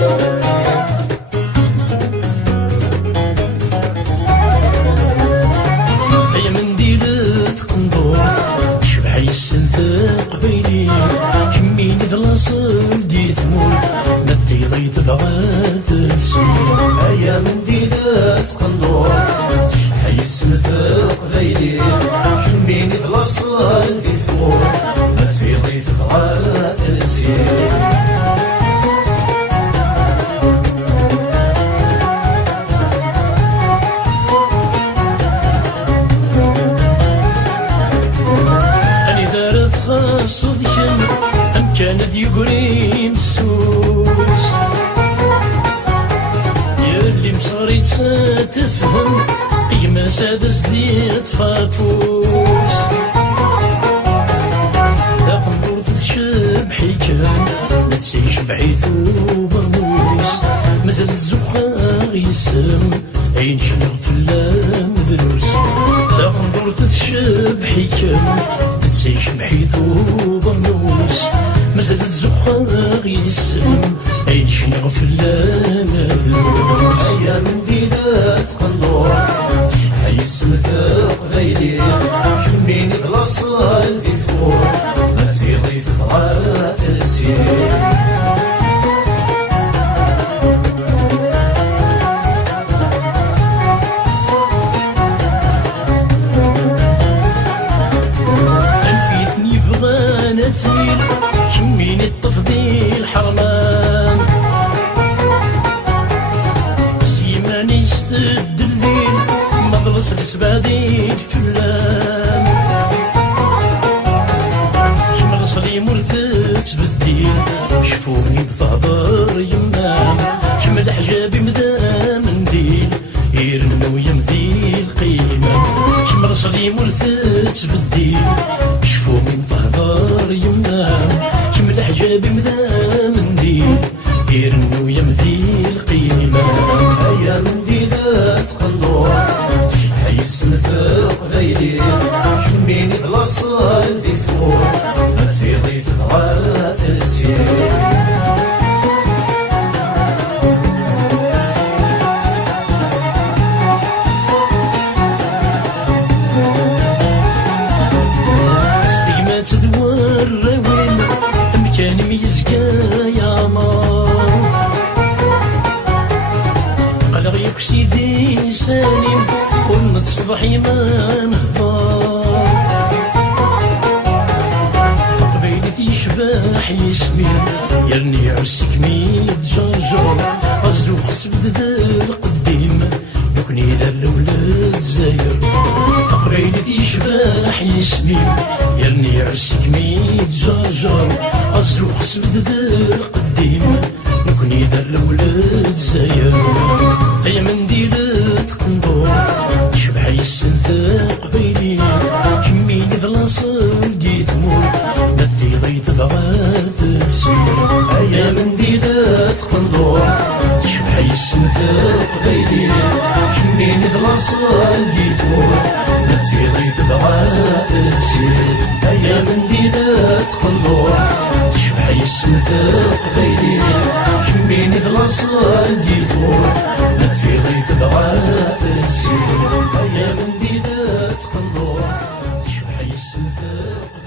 هيا من ديلة قنطور شبح يسنثق قبيلي كمين ذلاصل دي ثمور نتي ضيط بغاد تسير. هيا من ديلة قنطور شبح يسنثق قبيلي كمين ذلاصل دي ثمور نتي ضيط بغاد تسير. صديقين أم كانت يقري مسوس ياللي مصاري تفهم قيمة سادس ديت فابوس تقنطور تشبحي كان نتسيش بعيثو برموس مازال الزقاق يسم عين شنغ في اللام دروس تقنطور تشبحي كان نتسيش بعيثو برموس مازال الزقاق يسم عين شنغ في اللام دروس. هيا من ديلة قنطور شبح يسنثق قبيلي كمين ذلاصل دي ثمور نتي ضيط بغاد تسير. كمين التفضيل حرمان سيمان يستد الليل مضرس السبادي الفلان كمر صلي مرثت بالدين شفوني بضابر يمام كمل حجابي مدا منديل يرنو يمدي القيمة كمر صلي مرثت بالدين شفوني بضابر يمام كمل حجابي مدا منديل يرنو يمدي القيمة. هيا من ديلة قنطور شبح يسنثق قبيلي كمين ذلاصل دي ثمور نتي ضيط بغاد تسير. تدور وين مكان ميزقا يا مار قلق يكسيدي سالم قلنا تصبحي ما نهضر قبيلتي شباح يسمين يرني عسك ميت جرجر غزلو خسبد ذا القديم يكني ذا الولاد زاير قبيلتي شباح يسمين يرني عسك ميت جرجر غزلو خسبد ذا القديم يكني ذا الولاد زاير. هيا من ديلة قنطور شبح يسنثق قبيلي كمين ذلاصل دي ثمور نتي ضيط بغاد تسير. هيا من ديلة قنطور شبح يسنثق قبيلي كمين ذلاصل دي ثمور نتي ضيط بغاد تسير. هيا من ديلة قنطور شبح يسنثق قبيلي كمين ذلاصل دي ثمور نتي ضيط بغاد تسير. هيا من ديلة قنطور شبح يسنثق